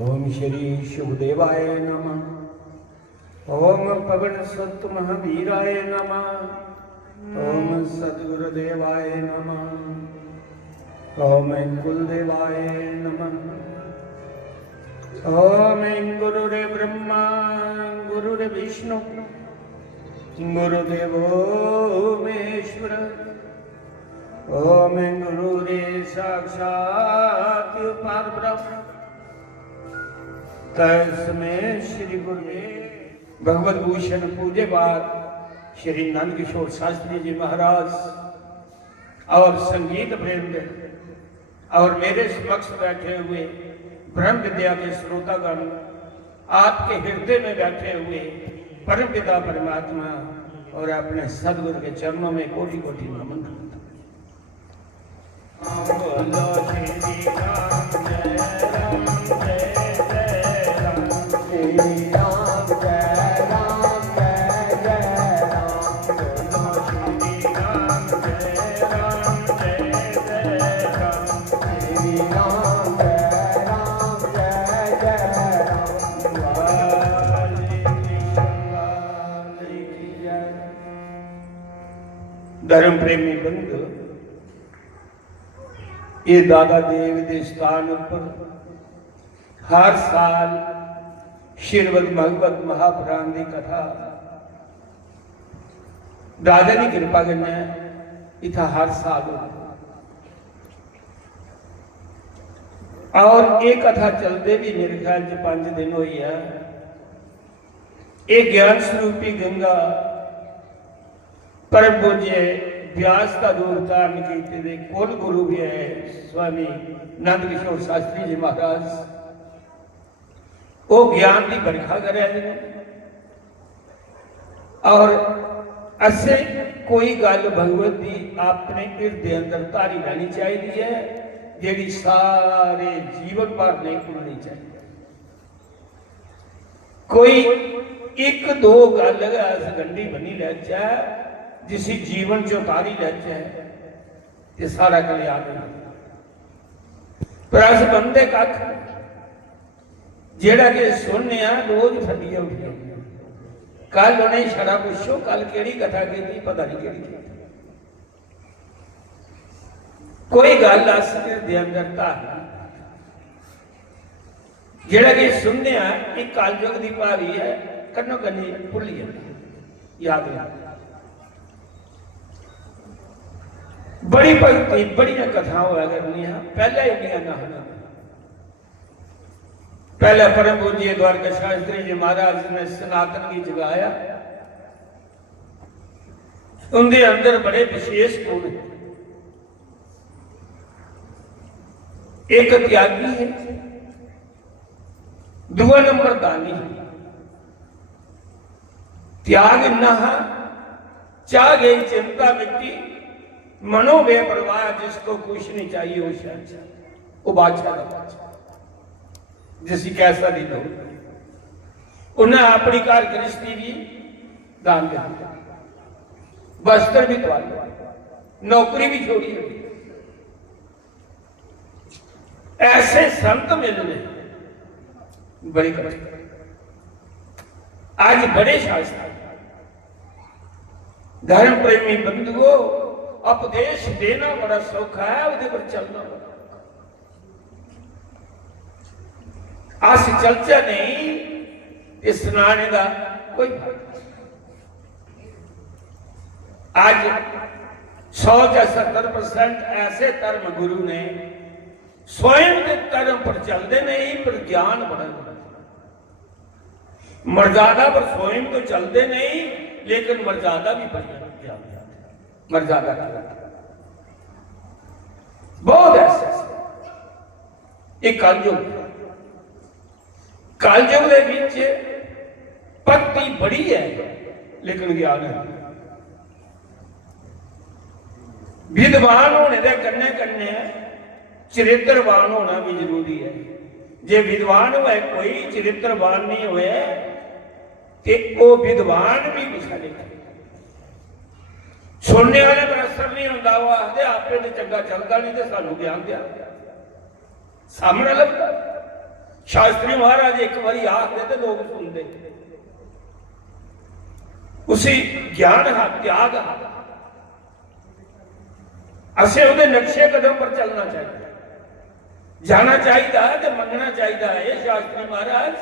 ओम श्री शुभदेवाय नमः। ओम पवन सत महावीराय नमः। ओम सद्गुरुदेवाय नमः। ओम कुलदेवाय नमः। ओम गुरुर्ब्रह्मा गुरुर्विष्णु गुरुदेवो महेश्वर। ओम गुरुरे साक्षात् परब्रह्म तस्मै श्री गुरुदेव। भगवत भूषण पूजे बाद श्री नंद किशोर शास्त्री जी महाराज और संगीत वृंद और मेरे समक्ष बैठे हुए ब्रह्म विद्या के श्रोतागण, आपके हृदय में बैठे हुए परम पिता परमात्मा और अपने सदगुरु के चरणों में कोटि कोटि नमन करता धर्म प्रेमी बंधु, ये दादा देव के स्थान पर हर साल श्रीमद् भगवत महापुराण की कथा दादा की कृपा करना इतना हर साल और ये कथा चलते भी मेरे ख्याल 5 दिन हुई है। ये ज्ञान स्वरूपी गंगा परम पूज्य व्यास का रूप धारण किए कुल गुरु भी है स्वामी नंद किशोर शास्त्री जी महाराज। वो ज्ञान की बरखा कर रहे हैं और असे कोई गल भगवत की अपने हृदय अंदर धारी रहनी चाहिए है, जी सारे जीवन भर नहीं भूलनी चाहिए। कोई एक दो गल गंढी बनी लैचा जिसी जीवन चो तारी लैचा ये सारा कल्याण पर अस बंदे कख जेड़ा कि सुनने रोज फटिया उठिया। कल उन्हें छड़ा पूछो कल केड़ी कथा की पता नहीं केड़ी कोई गल अस दे अंदर धारना जेड़ा कि सुनने एक कलयुग की भारी है कन्नो कन्नी भुली याद बड़ी भक्ति बड़िया कथा होया करनिया पहले इंडिया ना होना। पहले परम पूज्य द्वारका शास्त्री जी महाराज ने सनातन की जगाया, उनके अंदर बड़े विशेष गुण है। एक त्यागी है, दूसरा नंबर दानी है। त्याग इन्ना चाह गई चिंता मिट्टी मनो बेपरवाह जिसको कुछ नहीं चाहिए वो शहंशाह वो बादशाह का बादशाह जिसी कैसा नहीं दो। उन्हें अपनी कार गृहस्थी भी दान दे दी, वस्त्र भी दवा नौकरी भी छोड़ी। ऐसे संत मिलने बड़ी कठिन। आज बड़े शास्त्र धर्म प्रेमी बंधुओं उपदेश देना बड़ा सौखा है, उधर पर चलना बड़ा अस चलचा नहीं। इस स्नाने का कोई आज 100-70% ऐसे धर्म गुरु ने स्वयं के धर्म पर चलते नहीं पर ज्ञान बड़ा मर्यादा पर स्वयं तो चलते नहीं लेकिन मर्यादा भी बड़ी मर्यादा बहुत ऐसे एक कलयुग के भक्ति बड़ी है लेकिन ज्ञान है। विद्वान होने के कन्ने कन्ने चरित्रवान होना भी जरूरी है। जे विद्वान हुआ कोई चरित्रवान नहीं हुए तो वो विद्वान भी कुछ नहीं सुनने वाले पर असर नहीं होता। वो आखते आपे तो चंगा चलता नहीं तो सानू ज्ञान दिया सामने लगता शास्त्री महाराज एक बारी आखते तो लोग सुनते, उसी ज्ञान हा त्याग हा, असे उहदे नक्शे कदम पर चलना चाहिए, जाना चाहिए तो मंगना चाहिए है। शास्त्री महाराज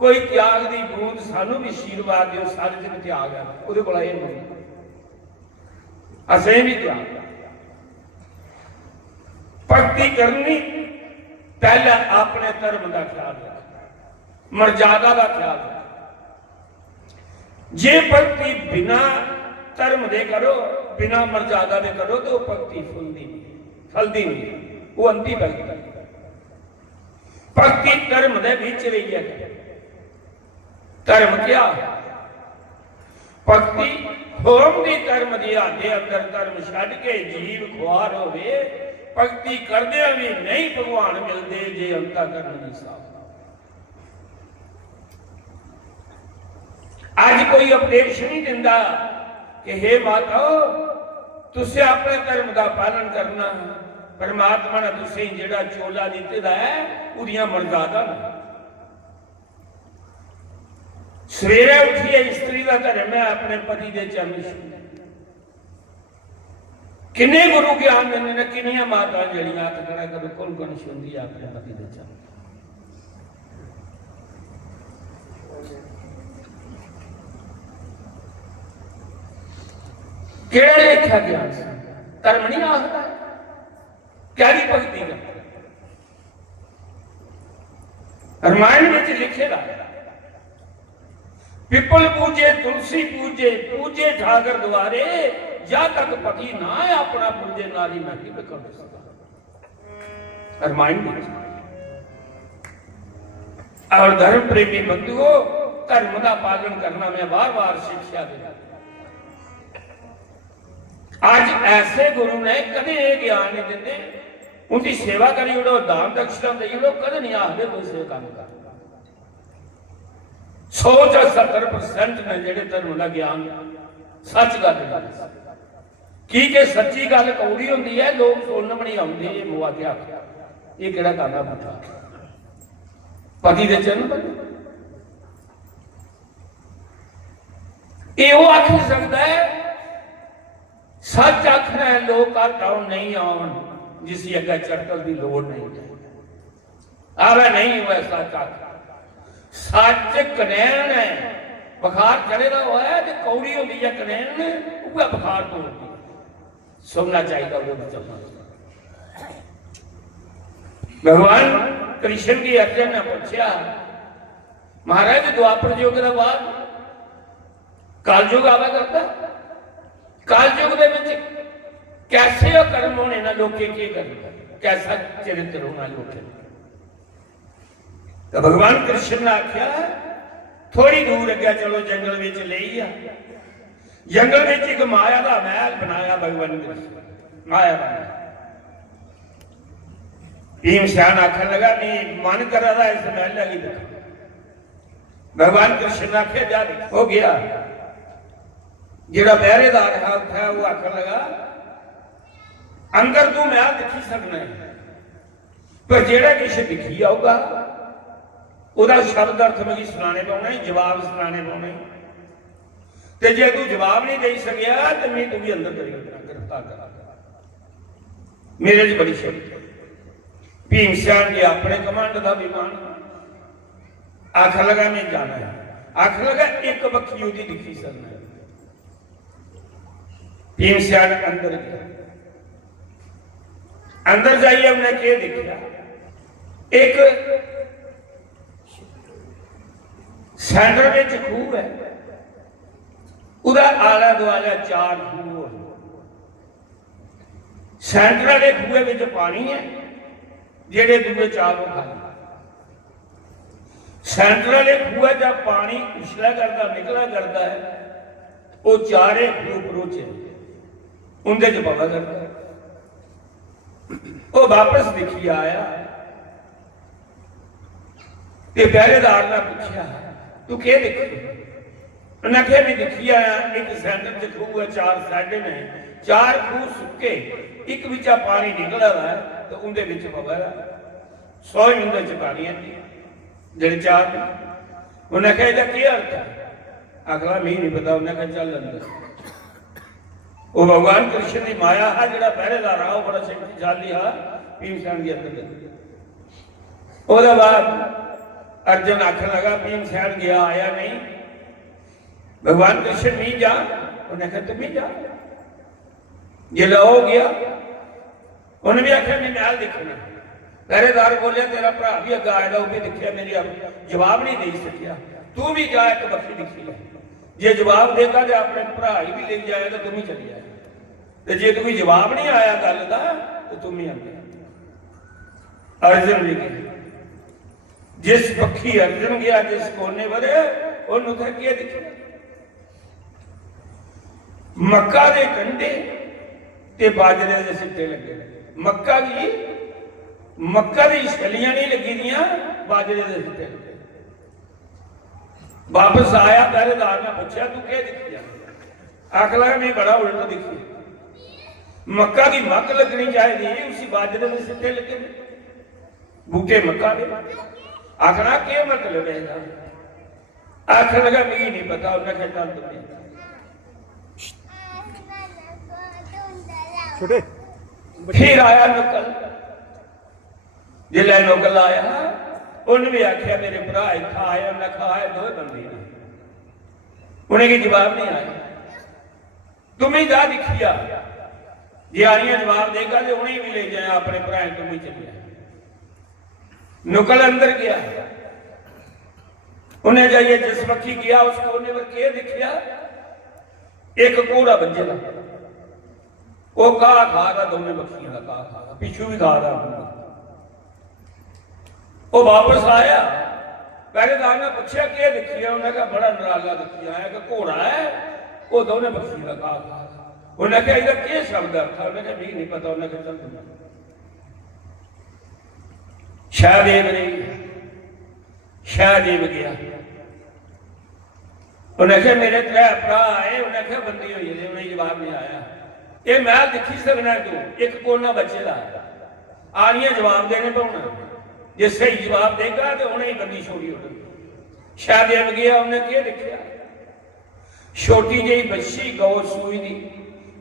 कोई त्याग की बूंद सानू भी आशीर्वाद दो, सारे दिन त्याग है उहदे कोल ये मंगना, असें भी त्याग भक्ति करनी, पहले अपने धर्म का ख्याल रख, मर्यादा का ख्याल रख। जे भक्ति बिना धर्म दे करो, बिना मर्यादा दे करो तो भक्ति फलदी नहीं, वो अंधी भक्ति। भक्ति धर्म दे विच रही है। धर्म क्या? भक्ति होम दी धर्म दी आदे अंदर धर्म छड्ड के जीव खुआर होवे, भक्ति करदे भी नहीं भगवान मिलते जे अंतःकरण नहीं साफ। आज कोई उपदेश नहीं दिंदा कि हे माताओ तुसे अपने धर्म का पालन करना, परमात्मा ने तुसे जिहड़ा चोला दित्ता है उहदियां मर्यादा ने। सवेरे उठिए स्त्री का धर्म है अपने पति के चरण छूना। किन्ने गुरु ज्ञान देंगे ने, किन्नियां माता जड़ियां हथ खड़ा कर कुल कुल छूंदी है अपने पति के चरण। केड़ा लिखा ज्ञान धर्म नहीं आखदा, क्या भक्ति का रामायण में लिखेगा, पिपल पूजे तुलसी पूजे, पूजे ठाकर द्वारे, जा तक पति ना है अपना पूजे नारी मैं कि कर सकता। रामायण में और धर्म प्रेमी बंधुओं धर्म का पालन करना मैं बार बार शिक्षा देता। आज ऐसे गुरु ने कदे ज्ञान नहीं देते, उनकी सेवा करी उड़ो, दान दक्षिणा दे उड़ो, कदे नहीं आखते दूसरे काम कर। 170% ने जेडे धर्म का ज्ञान सच गल की के सच्ची गल कौड़ी होंदी है, लोग सुनन भी नहीं आउंदे। ये मुआ क्या ये केड़ा काना पुठा पति दे चरण पर यो आख सकता है, सच आखना है लोग घटाउन नहीं आउन, जिस अगर चटकल की लोड़ नहीं है आवे नहीं हुआ सच आख। सच कनैन है, बुखार चढ़ेगा हुआ है तो कौड़ी होती है कनैन वह बुखार तोड़ती है, सुनना चाहिए। भगवान कृष्ण की अर्जुन ने पूछा महाराज द्वापर युग के बाद कालयुग आवा करता, कालयुग के कैसे कर्म होने ना लोग के करना, कैसा चरित्र होना लोग। तो भगवान कृष्ण ने आख्या थोड़ी दूर अगे चलो जंगल में ले आ। जंगल में एक माया का महल बनाया भगवान कृष्ण, माया बनाया। भीमसेन आखन लगा नहीं मन कर रहा इस महल लगी देखो। भगवान कृष्ण ने आख्या जा हो गया। जेड़ा पहरेदार है वो आखन लगा अंदर तू महल दिखी सकना है, पर जेड़ा किसी दिखी आऊगा ਉਹਦਾ शब्द अर्थ में सुनाने पाना, जवाब सुनाने पाने। तो जे तू जवाब नहीं दे सकिया तो मैं तू भी अंदर गिरफ्तार करा मेरे च बड़ी शक्ति। भीमसेन जी अपने कमांड का विमान आख लगा मैं जाना है, आख लगा एक बखी उसकी दिखी सकना है। भीमसेन अंदर गया, अंदर जाइए उन्हें क्या दिखा, एक सेंटर में खूह है, उदा आला दुआला 4 खूह, सेंटर वाले खूहे में पानी है, जेडे दूसरे 4 खाली। सेंटर वाले खूह का पानी उछला करता निकला करता है, वो 4 खूह परोचे उनके च पता करता है। वो वापस दिखी आया, पहरेदार ने पूछा तू क्या देखी? उन्हें आख्या भी दिखी आया एक सेंटर च खूह है, 4 साइड ने, 4 खूह सुके, एक पानी निकला है तो उनके पवा 100 मिनट च पानी है। ਜਿਹੜੇ ਚਾਰ ਨੇ। ਉਹਨੇ ਕਿਹਾ ਇਹਦਾ ਕੀ अर्थ है? अगला मैं नहीं पता। उन्हें कहा चल अंदर। वो भगवान कृष्ण की माया है जो पहरेदार आ बड़ा शक्तिशाली है। भीमसेन के अंदर उसके बाद अर्जुन आखन लगा भीमसेन गया आया नहीं, भगवान कृष्ण नहीं जा। उन्हें कहा तुम ही जा। जिला हो गया उन्हें भी आखिया मैं महल दिखना। पहरेदार बोलिया तेरा भरा भी अगर आएगा वो भी दिखिया, मेरी जवाब नहीं दे सकिया, तू भी जा एक बखी दिखी ले। जे जवाब देगा जो अपने भरा भी ले जाएगा तुम ही चली जाए, जे तू भी जवाब नहीं आया गल का तो तुम ही आ गया। अर्जुन भी गया। जिस पक्षी अर्जुन गया जिस कोने पर उन्होंने क्या दिखे? मक्का के कंडे ते बाजरे के सिट्टे लगे। मक्का की छलियां नहीं लगी दियां, बाजरे के सिट्टे लगे। वापस आया पहरेदार ने पूछा तू क्या दिखी? आख लगा मैं बड़ा उल्टा दिखी। मक्का की मक लगनी चाहिए, उसी बाजरे के सिट्टे लगे बूटे मक्का के। आखना क्या मतलब है? आख लगा मुझे नहीं पता। उन्हें कहता तुम्हें फिर आया नकल। जिले नकल आया उन्हें भी आख्या मेरे भरा इतना आया, उन्हें खाया दो बंदे ने। उन्हें की जवाब नहीं आया। तुम्हें जा दिखिया जे आइया जवाब देगा तो उन्हें भी ले जाए अपने भरा तुम ही चले। नकल अंदर गया। उन्हें जाइए जिस पक्षी गया उस कोने पर क्या दिखिया? एक घोड़ा बच्चे का वो घाह खा रहा, दोनों बखियों का घाह खा रहा, पिछू भी खा रहा। वो वापस आया पहरेदार ने पूछा क्या दिखिया? उन्हें कहा बड़ा नराला दिखिया है कि घोड़ा है वो दोनों बखियों का घाह खा रहा। उन्हें कहा इधर क्या शब्द अर्थ? उन्हें कहा नहीं पता। उन्हें कहा चल शाहदेव ने शाहदेव गया। उन्हें कहा मेरे त्रै भरा आए। उन्हें कहा बंदी हुई है। उन्हें जवाब नहीं आया। ये महल दिखी सकना तू एक कोना बच्चे का आनिया जवाब देने पाना। जे सही जवाब देगा तो उन्हें ही बंदी छोड़ी हो। शाहदेव गया। उन्हें क्या दिखा? छोटी जी बच्ची गौ सूई दी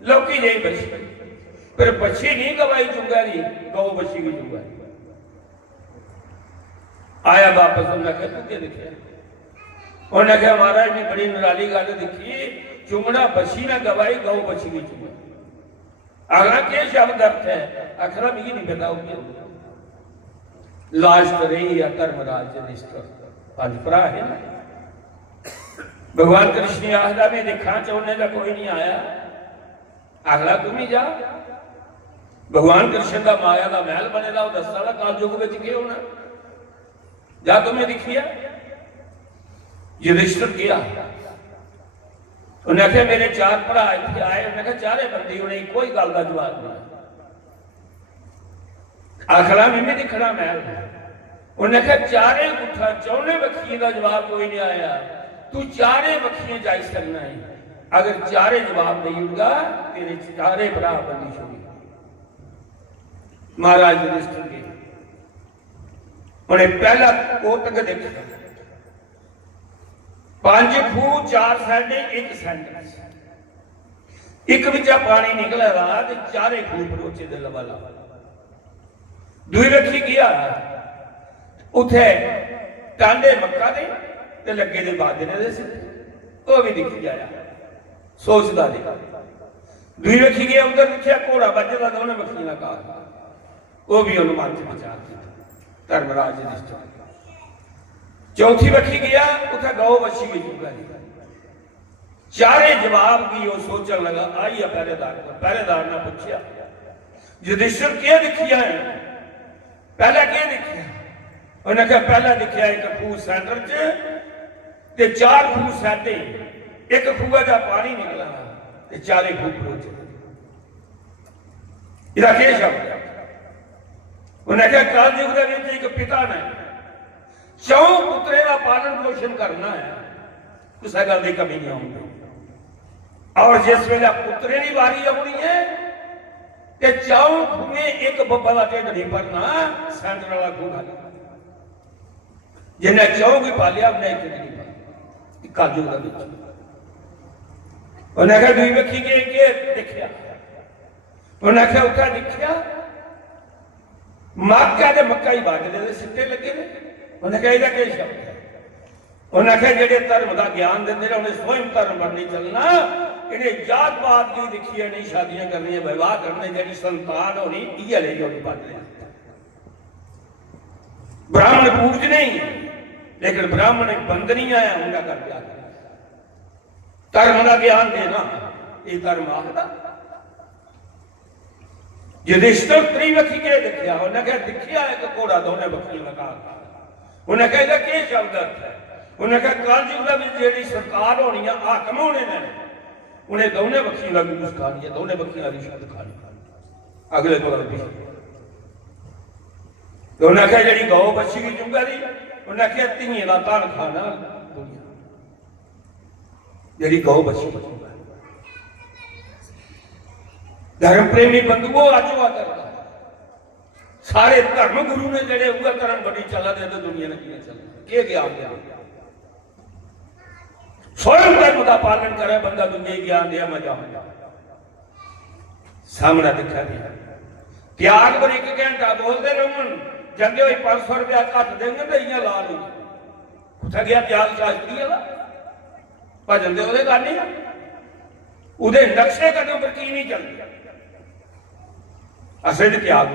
लौकी जी बच्ची, पर बच्ची नहीं गवाई चुंगा दी, गौ बच्ची की चुंगा। आया वापस। उन्हें कहा तू क्या दिखा? उन्हें कहा महाराज ने बड़ी निराली गल दिखी, चुंगड़ा बच्ची ना गवाई गौ बच्ची की चुंगा। अगला क्या शब्द अर्थ है? अखरा भी नहीं पता। लास्ट रही या धर्मराज पांच भरा है ना। भगवान कृष्ण आखदा में देखा चाहने का कोई नहीं आया। अगला तुम ही जा। भगवान कृष्ण का माया का महल बनेगा वो 10 साल काल युग में क्या होना? जा तुम्हें दिखिया। युधिष्ठिर गया। उन्हें कहा मेरे चार भरा इतने आए। उन्हें कहा चारे बंदी। उन्हें कोई गल का जवाब नहीं। आखला मैं दिखना महल। उन्हें कहा चारे गुठा चौने बखिए का जवाब कोई नहीं आया, तू चारे बखिए जा सकना है। अगर चारे जवाब नहीं होगा तेरे चारे भरा बंदी छोड़ी। महाराज युधिष्ठिर के उन्हें पहला कोतक देखा। 5 खूह 4 साइडें 1 सेंटर, एक बिचा पानी निकला रहा तो चारे खूह परोचे दिल वाला। दूई रखी गया उथे टांडे मक्का दे ते लगे दे बाजरे दे सिर वो भी दिखी आया सोचदा दे। दूई रखी गया उधर देखिया घोड़ा बजदा दोने बखी ना कहा वो भी अनुमान से बचा धर्मराज युधिष्ठिर। चौथी बखी गया उठा गौ बची गई चुका। चारे जवाब की वो सोचने लगा। आई है पहरेदार ने पूछा युधिष्ठिर क्या दिखिया है? पहला क्या दिखिया? उन्हें कहा पहला दिखिया एक खूह सेंटर च ते 4 खूह साइडे, एक खूह का पानी निकला ते चारे खूह परोचे। इहदा क्या शब्द है? उन्हें कहा कलयुग दे विच एक पिता ने 4 पुत्रे का पालन पोषण करना है, किसी गल की कमी नहीं आउंदी। और जिस वेले पुत्रे की वारी आनी है ते 4 खूहे एक बब्बा का ढिड नहीं भरना, सेंटर वाला खूह जिन्हें चौक ही पालिया उन्हें एक नहीं पाया काजू का बिच उन्हें कहा दुई वखी के देखिया उन्हें कहा उठा देखिया मक्का दे मक्का ही बाटले दे सिट्टे लगे ने उन्हें कहा इहदा क्या शब्द है उन्हें कहा जेडे धर्म का ज्ञान देंदे ने उन्हें स्वयं धर्म पर नहीं चलना इन्हें जात पात की दिखी नहीं शादियां करनी विवाह करने जी संतान होनी इह ले जो बाटले ब्राह्मण पूज नहीं लेकिन ब्राह्मण एक बंद नहीं आया उनका कर दिया धर्म का ज्ञान देना ये धर्म आखदा युधिष्ठिर त्रिवखी के दिखिया उन्हें कहा दिखिया एक घोड़ा दोने बखी लगा उन्हें कहा इहदा क्या शब्द अर्थ है उन्हें कहा कलयुग में जी सरकार होनी है हाकम होने ने उन्हें दोने बखी लगी कुछ खानी है दोने बखियां की शब्द खानी अगले को तो उन्हें कहा जी गौ बची की चुंगा दी उन्हें कहा धियें का धन खाना जी गौ बची धर्म प्रेमी बंधुओं अज हुआ करता सारे धर्म गुरु ने जड़े हुआ धर्म बड़ी चला दे तो दुनिया ने किया चल के ज्ञान दिया स्वयं धर्म का पालन करे बंदा दुनिया ज्ञान दिया मजा सामने दिखा दिया त्याग पर एक घंटा बोलते रमन जंगे हुए 500 रुपया घट देंगे तो इं ला लू कुछ गया त्याग शास्त्री वाला भजन तो वो गल नहीं उहदे नक्शे कदम पर की नहीं चलती असल त्याग